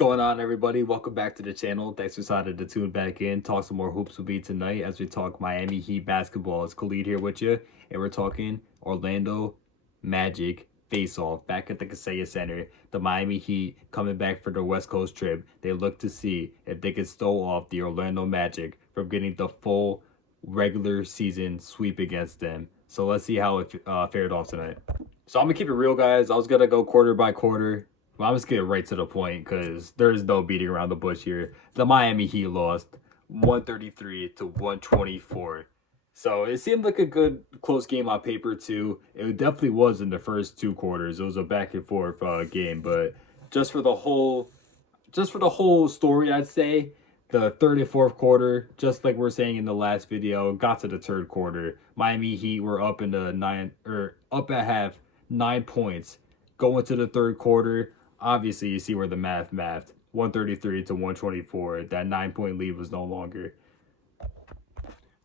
Going on, everybody? Welcome back to the channel. Thanks for deciding to tune back in. Talk some more hoops with me tonight as we talk Miami Heat basketball. It's Khalid here with you, and we're talking Orlando Magic face-off back at the Kaseya Center. The Miami Heat coming back for their West Coast trip. They look to see if they can stall off the Orlando Magic from getting the full regular season sweep against them. So let's see how it fared off tonight. So I'm gonna keep it real, guys. I was gonna go quarter by quarter. Well, I'm just getting right to the point because there's no beating around the bush here. The Miami Heat lost 133 to 124. So it seemed like a good close game on paper too. It definitely was in the first two quarters. It was a back and forth game, but just for the whole story, I'd say the third and fourth quarter, just like we're saying in the last video, got to the third quarter. Miami Heat were up in the up at half, 9 points. Going to the third quarter, obviously you see where the math 133 to 124. That 9 point lead was no longer.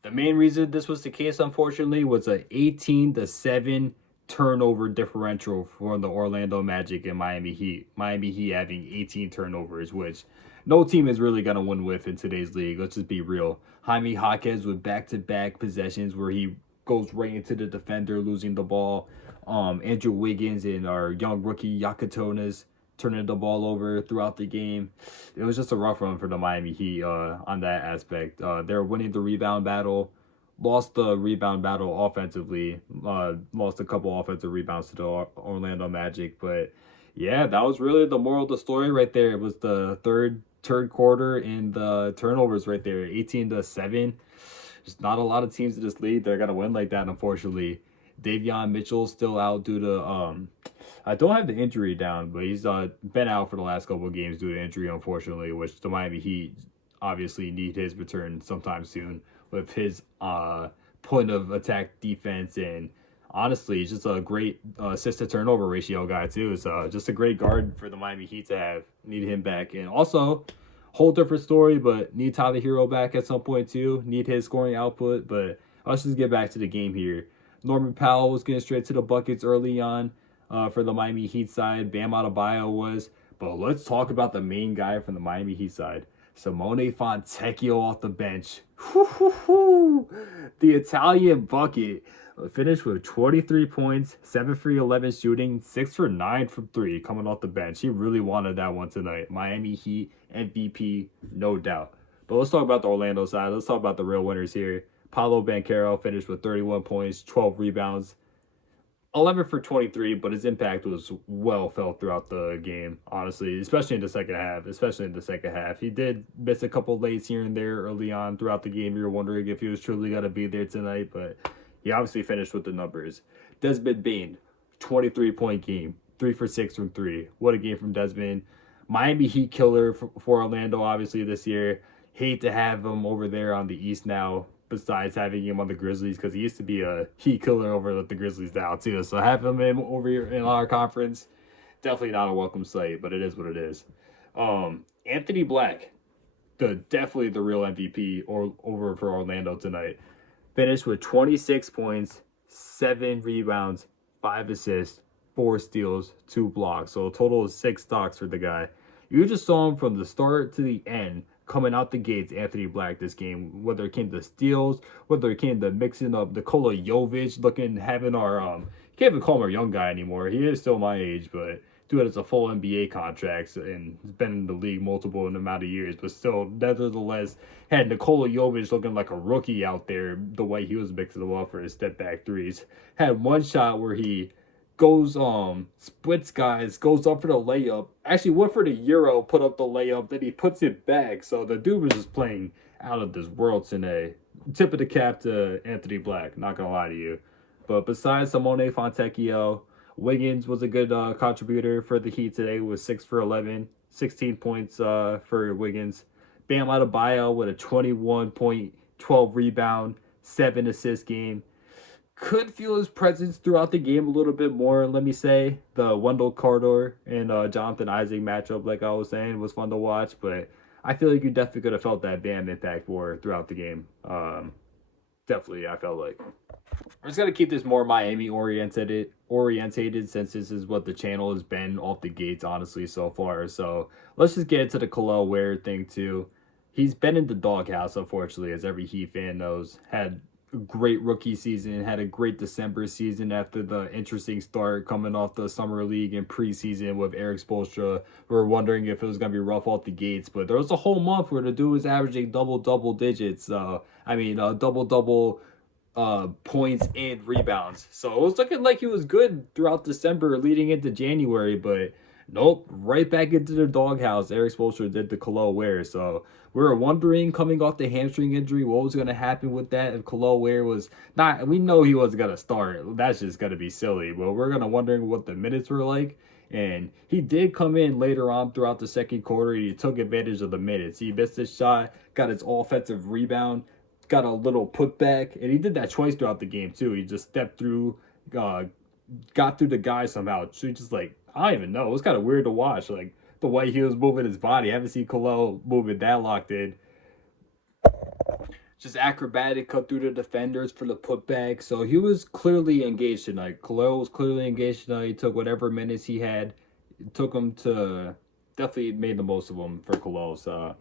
The main reason this was the case, unfortunately, was a 18-7 turnover differential for the Orlando Magic and Miami Heat. Miami Heat having 18 turnovers, which no team is really going to win with in today's league. Let's just be real. Jaime Jaquez with back-to-back possessions where he goes right into the defender, losing the ball. Andrew Wiggins and our young rookie Yakatonas turning the ball over throughout the game. It was just a rough run for the Miami Heat on that aspect. They're winning the rebound battle, lost the rebound battle offensively, lost a couple offensive rebounds to the Orlando Magic. But yeah, that was really the moral of the story right there. It was the third quarter and the turnovers right there, 18-7. There's not a lot of teams in this league that are gonna win like that, unfortunately. Davion Mitchell's still out due to I don't have the injury down, but he's been out for the last couple of games due to injury, unfortunately, which the Miami Heat obviously need his return sometime soon with his point of attack defense, and honestly, he's just a great assist to turnover ratio guy too. So just a great guard for the Miami Heat to have. Need him back, and also whole different story, but need Tyler Hero back at some point too. Need his scoring output, but let's just get back to the game here. Norman Powell was getting straight to the buckets early on for the Miami Heat side. Bam Adebayo was. But let's talk about the main guy from the Miami Heat side. Simone Fontecchio off the bench. The Italian bucket finished with 23 points, 7 for 11 shooting, 6 for 9 from 3 coming off the bench. He really wanted that one tonight. Miami Heat MVP, no doubt. But let's talk about the Orlando side. Let's talk about the real winners here. Paolo Banchero finished with 31 points, 12 rebounds, 11 for 23, but his impact was well felt throughout the game, honestly, especially in the second half. He did miss a couple lates here and there early on throughout the game. You're wondering if he was truly going to be there tonight, but he obviously finished with the numbers. Desmond Bane, 23-point game, 3 for 6 from 3. What a game from Desmond. Miami Heat killer for Orlando, obviously, this year. Hate to have him over there on the East now, besides having him on the Grizzlies, because he used to be a Heat killer over at the Grizzlies now too. So having him over here in our conference, definitely not a welcome sight, but it is what it is. Anthony Black, definitely the real MVP or over for Orlando tonight. Finished with 26 points, 7 rebounds, 5 assists, 4 steals, 2 blocks. So a total of 6 stocks for the guy. You just saw him from the start to the end coming out the gates, Anthony Black, this game, whether it came to steals, whether it came to mixing up Nikola Jovic, having our, can't even call him our young guy anymore. He is still my age, but dude has a full NBA contract and has been in the league multiple amount of years, but still, nevertheless, had Nikola Jovic looking like a rookie out there, the way he was mixing them up for his step back threes. Had one shot where he goes splits guys, goes up for the layup, actually went for the euro, put up the layup, then he puts it back. So the dude was just playing out of this world today. Tip of the cap to Anthony Black, not gonna lie to you. But besides Simone Fontecchio, Wiggins was a good contributor for the Heat today with 6 for 11, 16 points for Wiggins. Bam Adebayo with a 21 point, 12 rebound, 7 assist game. Could feel his presence throughout the game a little bit more, let me say. The Wendell Carter and Jonathan Isaac matchup, like I was saying, was fun to watch, but I feel like you definitely could have felt that Bam impact more throughout the game. Definitely, I felt like. I'm just gonna keep this more Miami orientated since this is what the channel has been off the gates, honestly, so far. So let's just get into the Khalil Ware thing too. He's been in the doghouse, unfortunately, as every Heat fan knows. Had a great rookie season, had a great December season after the interesting start coming off the summer league and preseason with Eric Spoelstra. We were wondering if it was gonna be rough off the gates, but there was a whole month where the dude was averaging double digits. Double points and rebounds. So it was looking like he was good throughout December leading into January, but nope, right back into the doghouse. Eric Spoelstra did the Khalil Ware. So we were wondering coming off the hamstring injury what was going to happen with that if Khalil Ware was not. We know he wasn't going to start. That's just going to be silly. But we're going to wondering what the minutes were like. And he did come in later on throughout the second quarter. He took advantage of the minutes. He missed his shot, got his offensive rebound, got a little putback, and he did that twice throughout the game too. He just stepped through, got through the guy somehow. So he just like I don't even know. It was kind of weird to watch, like the way he was moving his body. I haven't seen Khalil moving that locked in. Just acrobatic, cut through the defenders for the putback. So he was clearly engaged tonight. Khalil was clearly engaged tonight. He took whatever minutes he had, took him to definitely made the most of them for Khalil. So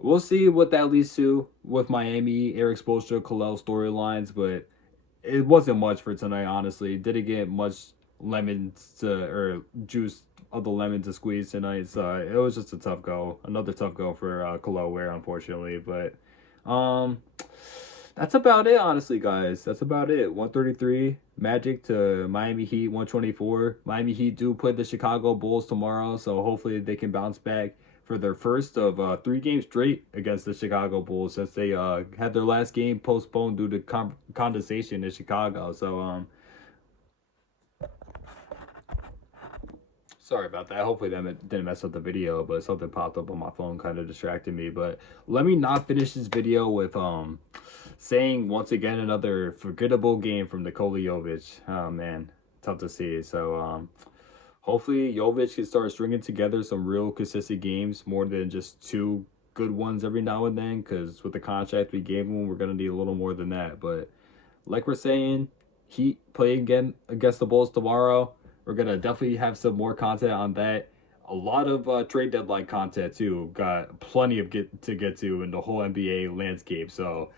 we'll see what that leads to with Miami, Eric Spoelstra, Khalil storylines, but it wasn't much for tonight, honestly. Didn't get much lemons to, or juice of the lemon to squeeze tonight, so it was just a tough go. Another tough go for Khalil Ware, unfortunately, but um, that's about it, honestly, guys. That's about it. 133 Magic to Miami Heat 124. Miami Heat do play the Chicago Bulls tomorrow, so hopefully they can bounce back for their first of 3 games straight against the Chicago Bulls since they had their last game postponed due to condensation in Chicago. So sorry about that. Hopefully that didn't mess up the video, but something popped up on my phone, kind of distracted me. But let me not finish this video with saying once again another forgettable game from Nikola Jovic. Oh man, tough to see. So hopefully Jovic can start stringing together some real consistent games, more than just 2 good ones every now and then. Because with the contract we gave him, we're gonna need a little more than that. But like we're saying, Heat play again against the Bulls tomorrow. We're gonna definitely have some more content on that. A lot of trade deadline content too. Got plenty of to get to in the whole NBA landscape. So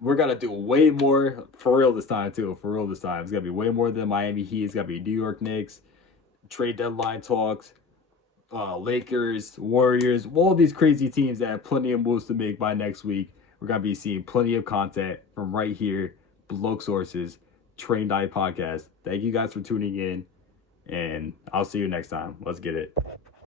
we're gonna do way more for real this time too. For real this time, it's gonna be way more than Miami Heat. It's gonna be New York Knicks, trade deadline talks, Lakers, Warriors, all these crazy teams that have plenty of moves to make by next week. We're gonna be seeing plenty of content from right here, Bloke Sources, Train Eye Podcast. Thank you guys for tuning in, and I'll see you next time. Let's get it.